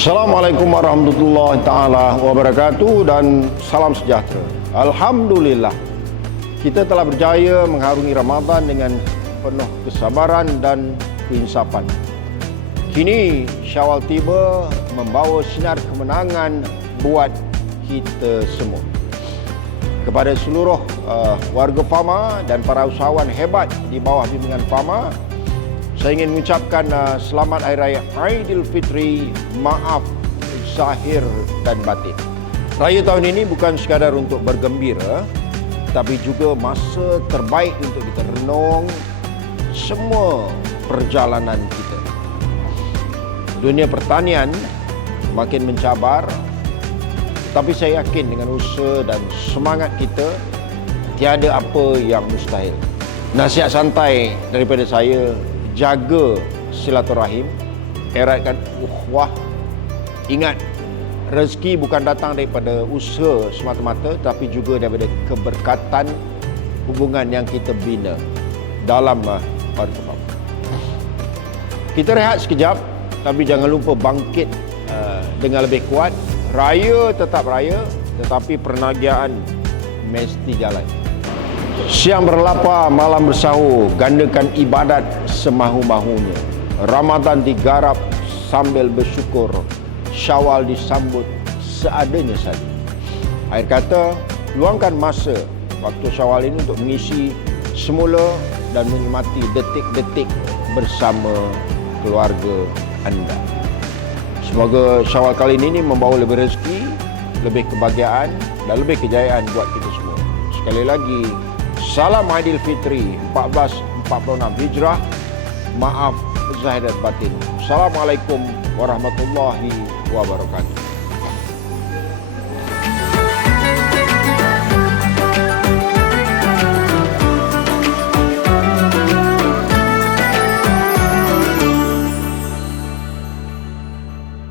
Assalamualaikum warahmatullahi taala wabarakatuh dan salam sejahtera. Alhamdulillah kita telah berjaya mengharungi Ramadan dengan penuh kesabaran dan keinsapan. Kini Syawal tiba membawa sinar kemenangan buat kita semua. Kepada seluruh uh, warga Fama dan para usahawan hebat di bawah bimbingan Fama, saya ingin mengucapkan uh, selamat Hari Raya Aidilfitri, maaf zahir dan batin. Raya tahun ini bukan sekadar untuk bergembira, tapi juga masa terbaik untuk kita renung semua perjalanan kita. Dunia pertanian makin mencabar, tapi saya yakin dengan usaha dan semangat kita, tiada apa yang mustahil. Nasihat santai daripada saya, jaga silaturahim, eratkan uhwah, ingat rezeki bukan datang daripada usaha semata-mata tapi juga daripada keberkatan hubungan yang kita bina dalam uh, keluarga Kita rehat sekejap tapi jangan lupa bangkit uh, dengan lebih kuat. Raya tetap raya tetapi perniagaan mesti jalan. Siang berlapar, malam bersahur, gandakan ibadat semahu-mahunya. Ramadan digarap sambil bersyukur. Syawal disambut seadanya saja. Akhir kata, luangkan masa waktu Syawal ini untuk mengisi semula dan menikmati detik-detik bersama keluarga anda. Semoga Syawal kali ini membawa lebih rezeki, lebih kebahagiaan dan lebih kejayaan buat kita semua. Sekali lagi, Salam Aidilfitri 1446 Hijrah. Maaf zahir dan batin. Assalamualaikum warahmatullahi wabarakatuh.